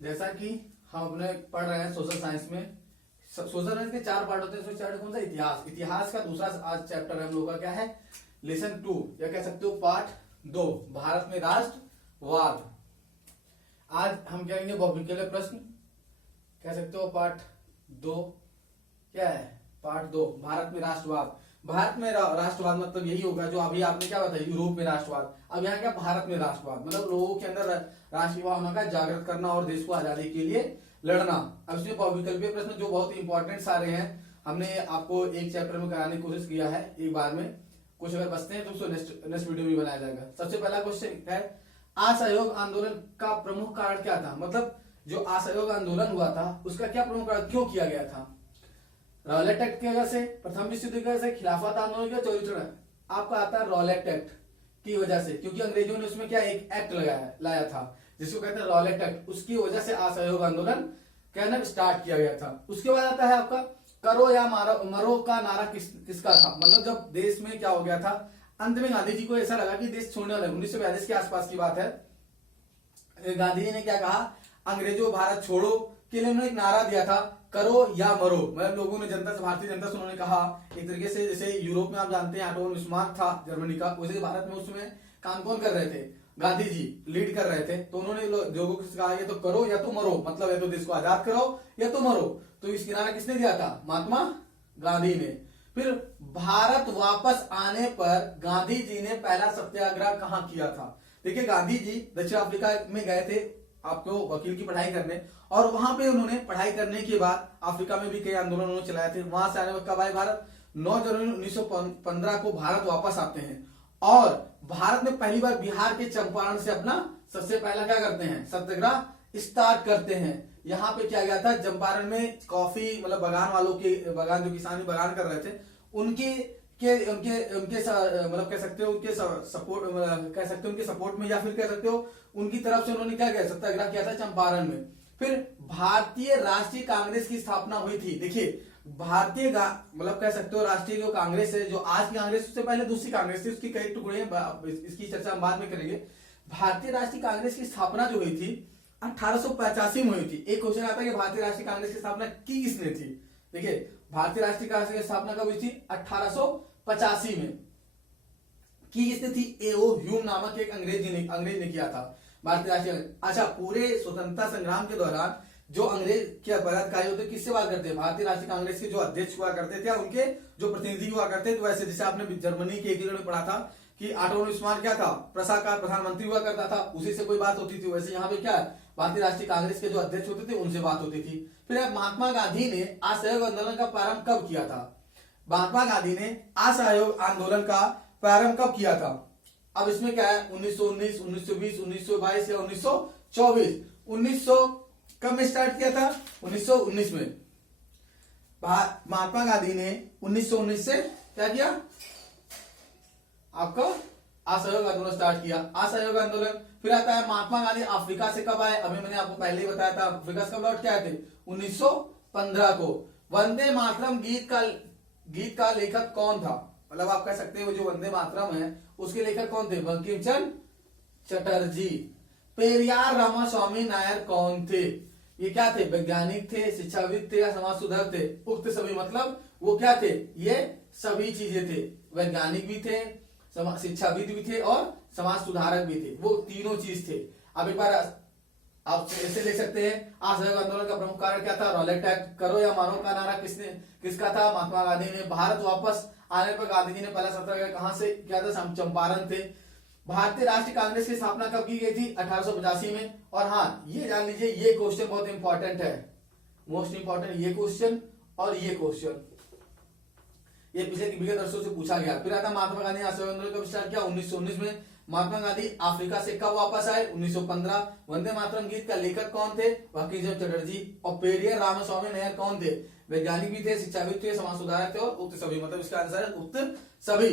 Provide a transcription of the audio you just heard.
जैसा कि हम अपने पढ़ रहे हैं सोशल साइंस में, सोशल साइंस के 4 पार्ट होते हैं। उसमें चैप्टर कौन सा? इतिहास। इतिहास का दूसरा आज चैप्टर हम लोग का क्या है? लेसन 2 या कह सकते हो पार्ट 2, भारत में राष्ट्रवाद। आज हम कहेंगे बहुविकल्पीय प्रश्न, कह सकते हो पार्ट 2। क्या है? पार्ट 2, भारत में राष्ट्रवाद। भारत में राष्ट्रवाद मतलब यही होगा जो अभी आपने क्या बताया, यूरोप में राष्ट्रवाद। अब यहाँ क्या? भारत में राष्ट्रवाद मतलब लोगों के अंदर राष्ट्रीय भावना का जागृत करना और देश को आजादी के लिए लड़ना। अब इसमें बहुविकल्पीय प्रश्न जो बहुत इंपॉर्टेंट सारे हैं, हमने आपको एक चैप्टर में कराने की कोशिश किया है एक बार में। कुछ अगर बचते हैं तो उसको नेक्स्ट वीडियो में बनाया जाएगा। सबसे पहला क्वेश्चन है, असहयोग आंदोलन का प्रमुख कारण क्या था? मतलब जो असहयोग आंदोलन हुआ था उसका क्या प्रमुख कारण, क्यों किया गया था? रॉलेट एक्ट की वजह से, प्रथम विश्व युद्ध की वजह से, खिलाफत आंदोलन की, चौरी चौरा। आपका आता है रॉलेट एक्ट की वजह से, क्योंकि अंग्रेजों ने उसमें क्या एक एक्ट लाया था जिसको कहते हैं रॉलेट एक्ट। उसकी वजह से असहयोग आंदोलन कहना स्टार्ट किया गया था। उसके बाद आता है आपका करो या मरो का नारा किसका था? मतलब जब देश में क्या हो गया था, अंत में गांधी जी को ऐसा लगा कि देश छोड़ने वाले, 1942 के आसपास की बात है। गांधी जी ने क्या कहा, अंग्रेजों भारत छोड़ो के लिए उन्होंने एक नारा दिया था, करो या मरो। मतलब लोगों ने जनता से, भारतीय जनता से उन्होंने कहा एक तरीके से, जैसे यूरोप में आप जानते हैं ऑटो बिस्मार्क था जर्मनी का, वैसे भारत में उसमें काम कौन कर रहे थे? गांधी जी लीड कर रहे थे। तो उन्होंने लोगों को कहा ये तो करो या तो मरो, मतलब या तो देश को आजाद कराओ या तो मरो। तो इस नारा किसने दिया था? महात्मा गांधी ने। फिर भारत वापस आने पर गांधी जी ने पहला सत्याग्रह कहां किया था? देखिए गांधी जी दक्षिण अफ्रीका में गए थे आपको वकील की पढ़ाई करने, और वहां पे उन्होंने पढ़ाई करने के बाद अफ्रीका में भी कई आंदोलन उन्होंने चलाए थे। वहां से आने में कब आए भारत? 9 जनवरी 1915 को भारत वापस आते हैं, और भारत में पहली बार बिहार के चंपारण से अपना सबसे पहला क्या करते हैं? सत्याग्रह स्टार्ट करते हैं। यहाँ पे क्या गया था, चंपारण में कॉफी मतलब बगान वालों के बगान, जो किसान बगान कर रहे थे, उनके मतलब कह सकते हो उनके सपोर्ट, कह सकते हो उनके सपोर्ट में, या फिर कह सकते हो उनकी तरफ से उन्होंने क्या किया? सत्याग्रह किया था चंपारण में। फिर भारतीय राष्ट्रीय कांग्रेस की स्थापना हुई थी। देखिए भारतीय मतलब कह सकते हो राष्ट्रीय जो कांग्रेस है, जो आज की कांग्रेस, उससे पहले दूसरी कांग्रेस थी, उसकी कई टुकड़े हैं, इसकी चर्चा हम बाद में करेंगे। भारतीय राष्ट्रीय कांग्रेस की स्थापना जो हुई थी 1885 में हुई थी। एक क्वेश्चन आता है कि भारतीय राष्ट्रीय कांग्रेस की स्थापना की किसने थी? देखिए भारतीय राष्ट्रीय कांग्रेस की स्थापना कब हुई थी? 1885 में। की किसने थी? ए.ओ. ह्यूम नामक एक अंग्रेज ने किया था भारतीय राष्ट्रीय। अच्छा, पूरे स्वतंत्रता संग्राम के दौरान जो अंग्रेज के बलात्कारी होते किससे बात करते हैं? भारतीय राष्ट्रीय कांग्रेस के जो अध्यक्ष हुआ करते थे, उनके जो प्रतिनिधि हुआ करते थे। वैसे जैसे आपने जर्मनी के एक में पढ़ा था कि ऑटो बिस्मार्क क्या था? प्रसा का प्रधानमंत्री हुआ करता था, उसी से कोई बात होती थी। वैसे यहाँ पे क्या है, भारतीय राष्ट्रीय कांग्रेस के जो अध्यक्ष होते थे उनसे बात होती थी। फिर महात्मा गांधी ने असहयोग आंदोलन का प्रारंभ कब किया था? महात्मा गांधी ने असहयोग आंदोलन का प्रारंभ कब किया था? अब इसमें क्या है, 1919, 1920, 1922 या 1924? 1900 कब में स्टार्ट किया था? 1919 में। महात्मा गांधी ने 1919 से क्या किया? आपका असहयोग आंदोलन स्टार्ट किया। असहयोग आंदोलन फिर आता है महात्मा गांधी अफ्रीका से कब आए? अभी मैंने आपको पहले ही बताया था, अफ्रीका से कब लौट के आए थे? 1915 को। वंदे मातरम गीत का लेखक कौन था? मतलब आप कह सकते हो जो वंदे मातरम है उसके लेखक कौन थे? बंकिम चंद्र चटर्जी। पेरियार रामास्वामी नायर कौन थे? ये क्या थे? वैज्ञानिक थे, शिक्षाविद थे या समाज सुधारक थे? उक्त सभी मतलब वो क्या थे? ये सभी चीजें थे। वैज्ञानिक भी थे, शिक्षाविद भी थे और समाज सुधारक भी थे। वो तीनों चीज थे। अब एक बार आप ऐसे देख सकते हैं, असहयोग आंदोलन का प्रमुख कारण क्या था? Rowlatt act. करो या मारो का नारा किसका था? महात्मा गांधी ने। भारत वापस आने पर गांधी जी ने पहला सत्याग्रह कहां से किया था? चंपारण थे। भारतीय राष्ट्रीय कांग्रेस की स्थापना कब की गई थी? 1885 में। और हाँ ये जान लीजिए, ये क्वेश्चन बहुत इंपॉर्टेंट है, मोस्ट इंपॉर्टेंट ये क्वेश्चन और ये क्वेश्चन, ये पिछले विगत वर्षों से पूछा गया। फिर आता महात्मा गांधी ने असहयोग आंदोलन कब स्टार्ट किया? 1919 में। महात्मा गांधी अफ्रीका से कब वापस आए? 1915। वंदे मातरम गीत का लेखक कौन थे? बंकिम चंद्र चटर्जी। और पेरियार रामास्वामी नायर कौन थे? वैज्ञानिक भी थे, शिक्षाविद थे, समाज सुधारक थे और उक्त सभी। मतलब इसका आंसर है उक्त सभी।